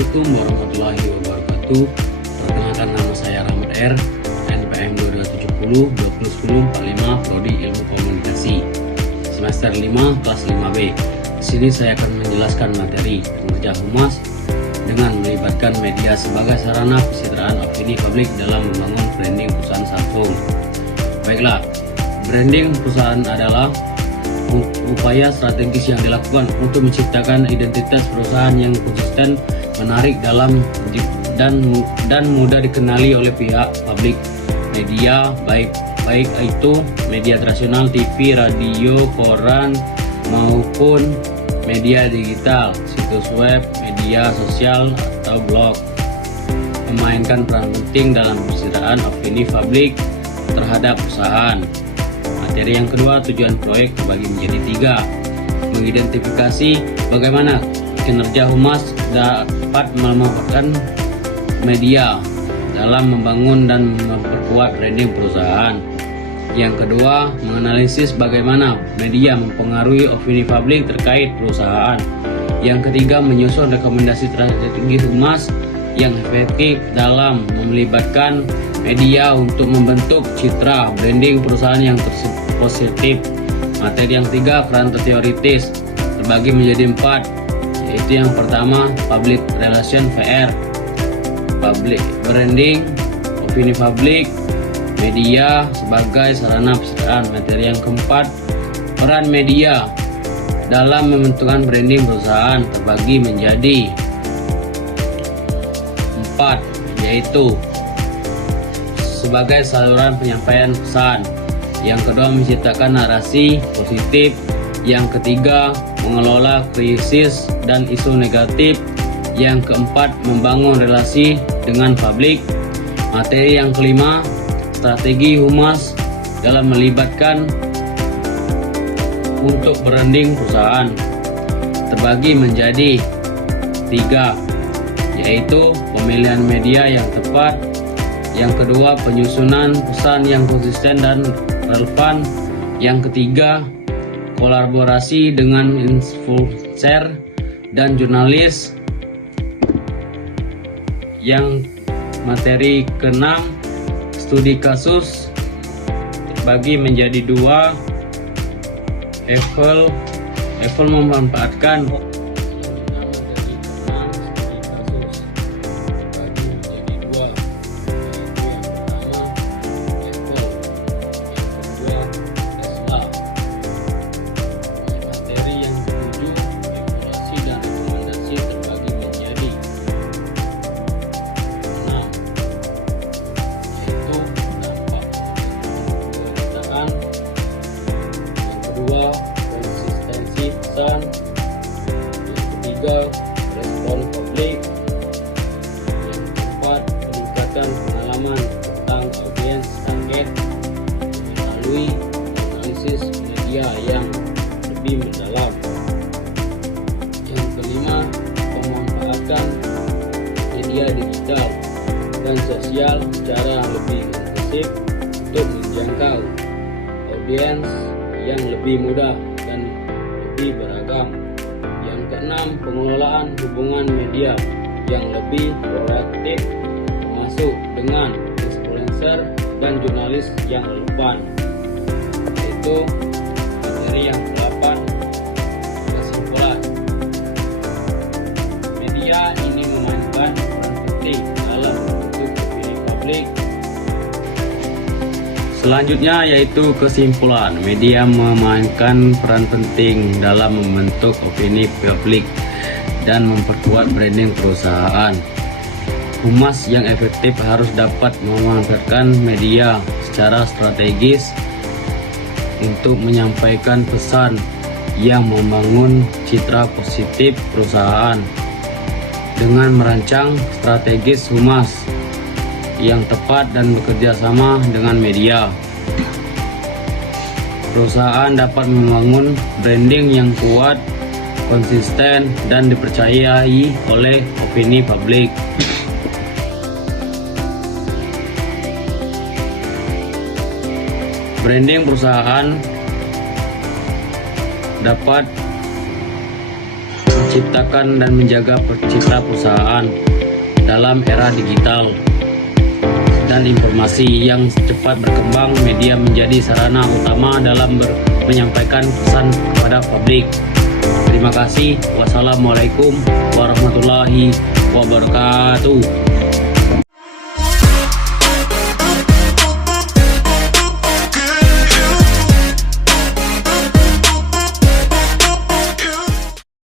Assalamualaikum warahmatullahi wabarakatuh. Perkenalkan, nama saya Rahmat R, NPM 2270 2010 45, Prodi Ilmu Komunikasi, semester 5 kelas 5B. Di sini saya akan menjelaskan materi kinerja humas dengan melibatkan media sebagai sarana pencitraan opini publik dalam membangun branding perusahaan Samsung. Baiklah, branding perusahaan adalah upaya strategis yang dilakukan untuk menciptakan identitas perusahaan yang konsisten, menarik dan mudah dikenali oleh pihak publik. Media baik itu media tradisional, TV, radio, koran, maupun media digital, situs web, media sosial, atau blog, memainkan peran penting dalam pencitraan opini publik terhadap perusahaan. Materi yang kedua, tujuan proyek terbagi menjadi 3. Mengidentifikasi bagaimana kinerja humas dapat memanfaatkan media dalam membangun dan memperkuat branding perusahaan. Yang kedua, menganalisis bagaimana media mempengaruhi opini publik terkait perusahaan. Yang ketiga, menyusun rekomendasi strategi humas yang efektif dalam melibatkan media untuk membentuk citra branding perusahaan yang positif. Materi yang 3, peran teoritis, terbagi menjadi 4, yaitu yang pertama, public relation PR, public branding, opini publik, media sebagai sarana pencitraan. Materi yang keempat, peran media dalam membentukkan branding perusahaan, terbagi menjadi 4, yaitu sebagai saluran penyampaian pesan. Yang kedua, menciptakan narasi positif. Yang ketiga, mengelola krisis dan isu negatif. Yang keempat, membangun relasi dengan publik. Materi yang kelima, strategi humas dalam melibatkan untuk branding perusahaan, terbagi menjadi 3, yaitu pemilihan media yang tepat. Yang kedua, penyusunan pesan yang konsisten dan relevan. Yang ketiga, kolaborasi dengan influencer dan jurnalis. Yang materi ke-6, studi kasus, terbagi menjadi 2. Eval memanfaatkan konsistensi pesan. Yang ketiga, respon publik. Yang keempat, peningkatan pengalaman tentang audiens target melalui analisis media yang lebih mendalam. Yang kelima, pemanfaatan media digital dan sosial secara lebih intensif untuk menjangkau audiens yang lebih mudah dan lebih beragam. Yang keenam, pengelolaan hubungan media yang lebih proaktif, termasuk dengan influencer dan jurnalis yang relevan. Yaitu materi yang ke-8, kesimpulan. Media ini memainkan peran penting dalam membentuk opini publik. Selanjutnya yaitu kesimpulan. Media memainkan peran penting dalam membentuk opini publik dan memperkuat branding perusahaan. Humas yang efektif harus dapat memanfaatkan media secara strategis untuk menyampaikan pesan yang membangun citra positif perusahaan. Dengan merancang strategis humas yang tepat dan bekerja sama dengan media, perusahaan dapat membangun branding yang kuat, konsisten, dan dipercayai oleh opini publik. Branding perusahaan dapat menciptakan dan menjaga citra perusahaan dalam era digital dan informasi yang cepat berkembang. Media menjadi sarana utama dalam menyampaikan pesan kepada publik. Terima kasih. Wassalamualaikum warahmatullahi wabarakatuh.